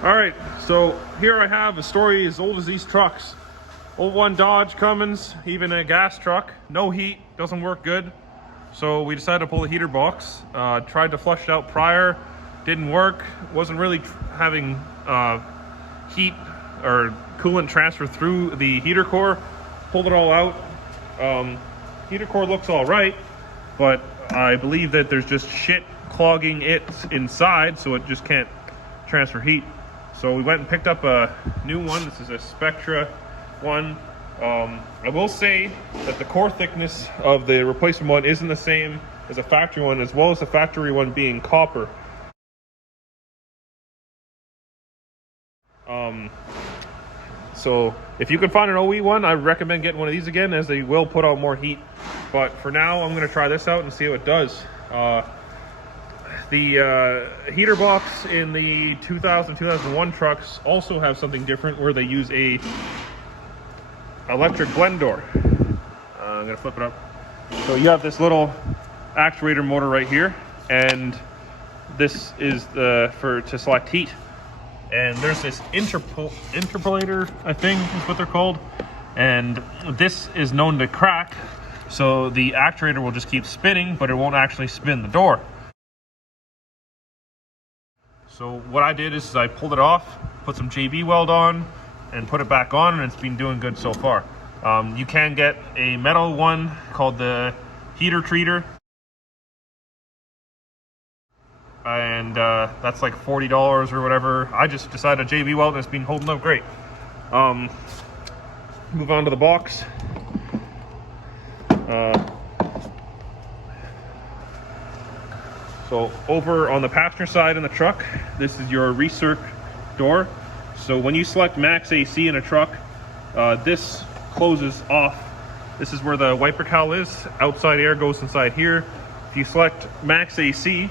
All right, so here I have a story as old as these trucks. 01 Dodge Cummins, even a gas truck, no heat, doesn't work good. So we decided to pull the heater box. Tried to flush it out prior, didn't work. Wasn't really having heat or coolant transfer through the heater core. Pulled it all out. Heater core looks all right, but I believe that there's just shit clogging it inside, so it just can't transfer heat. So we went and picked up a new one. This is a Spectra one. I will say that the core thickness of the replacement one isn't the same as a factory one, as well as the factory one being copper. So if you can find an OE one, I recommend getting one of these again, as they will put out more heat. But for now, I'm going to try this out and see how it does. The heater box in the 2000-2001 trucks also have something different, where they use a electric blend door. I'm gonna flip it up. So you have this little actuator motor right here, and this is to select heat. And there's this interpolator, I think is what they're called, and this is known to crack. So the actuator will just keep spinning, but it won't actually spin the door. So what I did is I pulled it off, put some JB weld on, and put it back on, and it's been doing good so far. You can get a metal one called the heater treater, and that's like $40 or whatever. I just decided a JB weld, and it's been holding up great. Move on to the box. So over on the passenger side in the truck, this is your recirc door. So when you select max AC in a truck, this closes off. This is where the wiper cowl is. Outside air goes inside here. If you select max AC,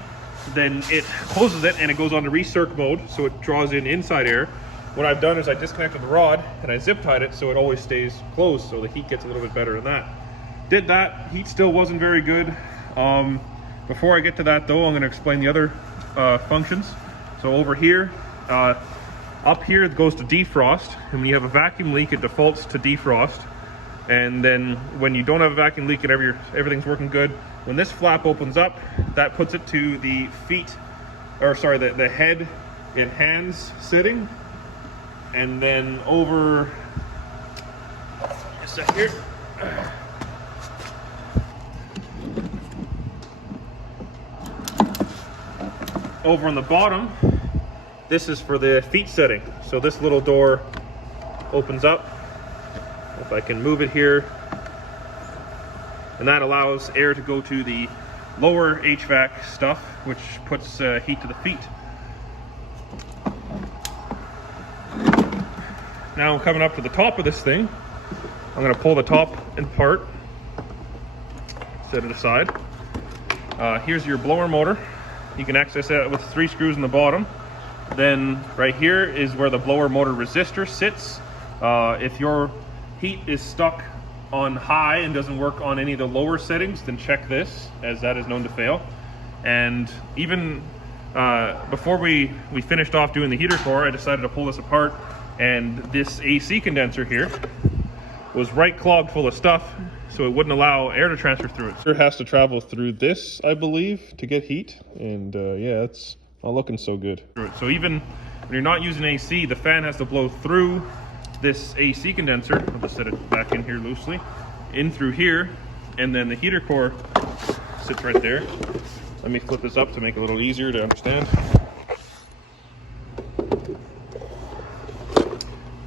then it closes it and it goes on to recirc mode, so it draws in inside air. What I've done is I disconnected the rod and I zip tied it so it always stays closed, so the heat gets a little bit better than that. Did that, heat still wasn't very good. Before I get to that though, I'm going to explain the other functions. So over here, up here it goes to defrost, and when you have a vacuum leak it defaults to defrost. And then when you don't have a vacuum leak and everything's working good, when this flap opens up, that puts it to the the head and hands setting. And then over a sec here. Over on the bottom, this is for the feet setting. So this little door opens up. If I can move it here, and that allows air to go to the lower HVAC stuff, which puts heat to the feet. Now coming up to the top of this thing, I'm going to pull the top apart, set it aside. Here's your blower motor. You can access that with 3 screws in the bottom. Then right here is where the blower motor resistor sits. If your heat is stuck on high and doesn't work on any of the lower settings, then check this, as that is known to fail. And even before we finished off doing the heater core, I decided to pull this apart, and this AC condenser here was right clogged full of stuff, so it wouldn't allow air to transfer through it. It has to travel through this, I believe, to get heat, and yeah, it's not looking so good. So even when you're not using AC, the fan has to blow through this AC condenser. I'll just set it back in here loosely, in through here, and then the heater core sits right there. Let me flip this up to make it a little easier to understand.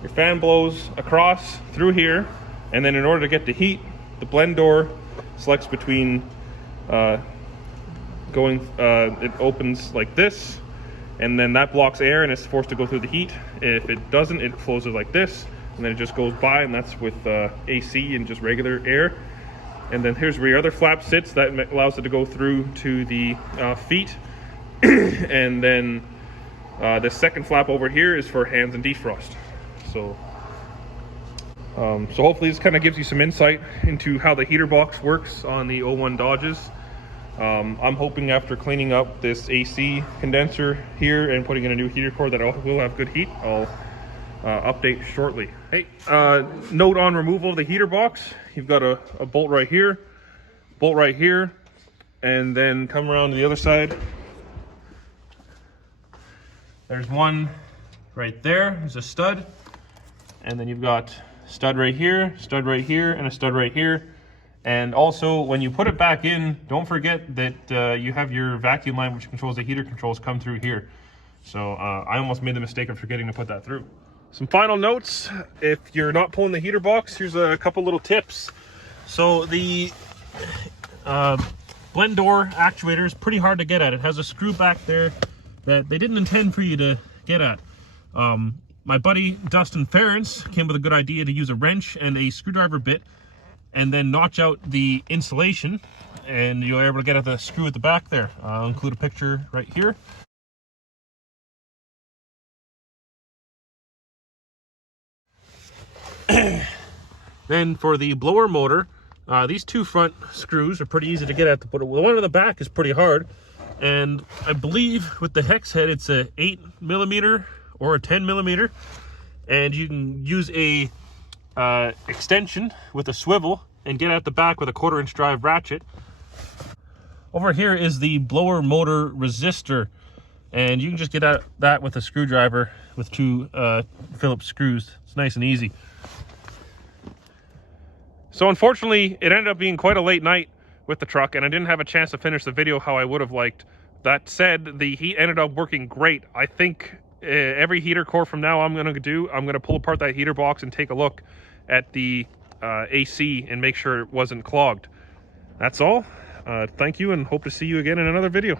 Your fan blows across through here, and then in order to get the heat, the blend door selects between it opens like this, and then that blocks air and it's forced to go through the heat. If it doesn't, it closes like this, and then it just goes by, and that's with AC and just regular air. And then here's where your other flap sits. That allows it to go through to the feet. And then the second flap over here is for hands and defrost. So hopefully this kind of gives you some insight into how the heater box works on the 01 Dodges. I'm hoping after cleaning up this AC condenser here and putting in a new heater core that will have good heat. I'll update shortly. Hey, note on removal of the heater box. You've got a bolt right here, and then come around to the other side. There's one right there. There's a stud, and then you've got stud right here, and a stud right here. And also, when you put it back in, don't forget that you have your vacuum line, which controls the heater controls, come through here. So I almost made the mistake of forgetting to put that through. Some final notes: if you're not pulling the heater box, here's a couple little tips. So the blend door actuator is pretty hard to get at. It has a screw back there that they didn't intend for you to get at. My buddy Dustin Ference came with a good idea to use a wrench and a screwdriver bit and then notch out the insulation, and you're able to get at the screw at the back there. I'll include a picture right here. Then for the blower motor, these two front screws are pretty easy to get at, but the one in the back is pretty hard. And I believe with the hex head, it's a 8mm or a 10mm, and you can use a extension with a swivel and get at the back with a 1/4-inch drive ratchet. Over here is the blower motor resistor, and you can just get at that with a screwdriver with two Phillips screws. It's nice and easy. So unfortunately, it ended up being quite a late night with the truck, and I didn't have a chance to finish the video how I would have liked. That said, the heat ended up working great. I think every heater core from now I'm going to pull apart that heater box and take a look at the AC and make sure it wasn't clogged. That's all. Thank you, and hope to see you again in another video.